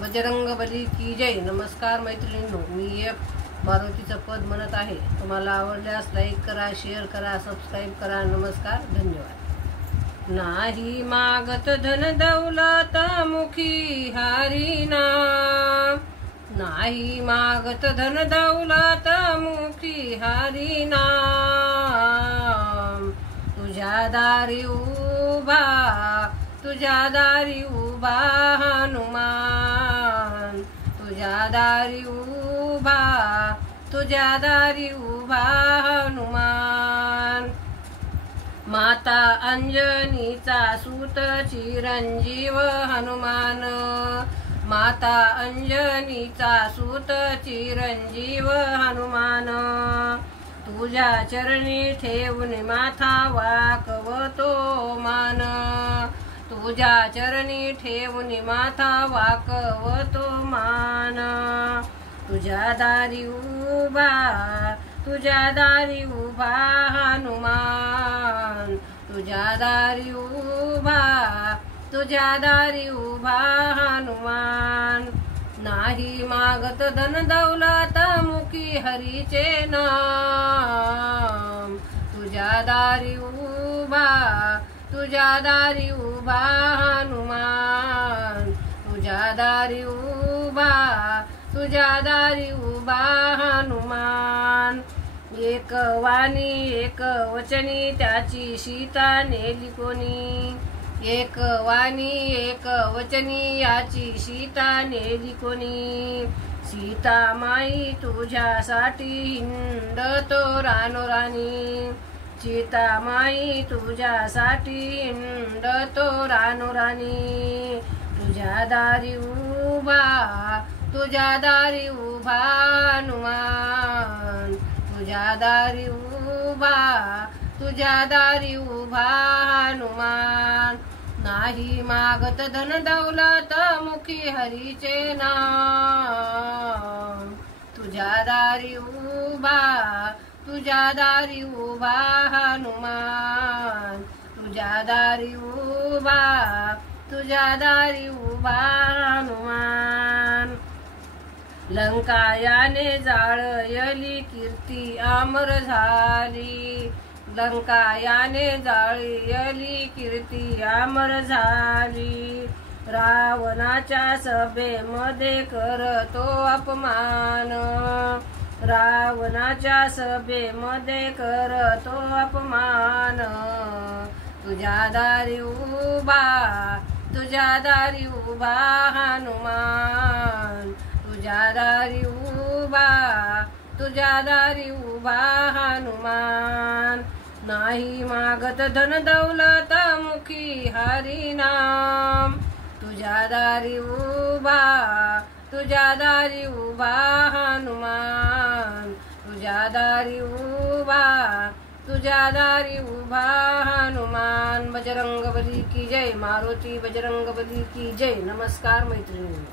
बजरंगबली की जय. नमस्कार मैत्रिणींनो, मी एक मारुतीचं पद म्हणत आहे. तुम्हाला आवडल्यास लाईक करा, शेअर करा, सबस्क्राईब करा. नमस्कार, धन्यवाद. नाही मागत धन दौलत मुखी हरी नाम. नाही मागत धन दौलत मुखी हरी नाम. तुझ्या दारी उभा, तुझ्या दारी उभा हनुमान. तुझ्या दारी उभा, तुझ्या दारी उभा हनुमान. माता अंजनीचा सूत चिरंजीव हनुमान. माता अंजनीचा सूत चिरंजीव हनुमान. तुझ्या चरणी ठेवून माथा वाकवतो मान. तुझ्या चरणी ठेवून माथा वाकवतो मान. तुझ्या दारी उभा, तुझ्या दारी उभा हनुमान. तुझ्या दारी उभा, तुझ्या दारी उभा हनुमान. नाही मागत धन दौलत मुखी हरीचे नाम. तुझ्या दारी उभा, तुझ्या दारी उभा हनुमान. तुझ्या दारी उभा, तुझ्या दारी उभा हनुमान. एक वाणी एक वचनी त्याची सीता नेली कोणी. एक वाणी एक वचनी याची सीता नेली कोणी. सीता माई तुझ्यासाठी हिंडतो रानोराणी. सीता माई तुझ्यासाठी हिंडतो रानोराणी. तुझ्या दारी उभा, तुझ्या दारी उभा हनुमान. तुझ्या दारी उभा, तुझ्या दारी उभा हनुमान. नाही मागत धन दौलत मुखी हरीचे नाम. तुझ्या दारी उभा, तुझ्या दारी उभा हनुमान. तुझ्या दारी उभा, तुझ्या दारी उभा हनुमान. लंका याने जाळयली कीर्ती अमर झाली. लंका याने जाळयली कीर्ती अमर झाली. रावणाच्या सभेमध्ये करतो अपमान. रावणाच्या सभेमध्ये करतो अपमान. तुझ्या दारी उभा, तुझ्या दारी उभा हनुमान. तुझ्या दारी उभा, तुझ्या दारी उभा हनुमान. नाही मागत धन दौलत मुखी हरी नाम. तुझ्या दारी उभा, तुझ्या दारी उभा हनुमान. तुझ्या दारी उभा, तुझ्या दारी उभा हनुमान. बजरंगबली की जय. मारुती बजरंगबली की जय. नमस्कार मैत्रिणी.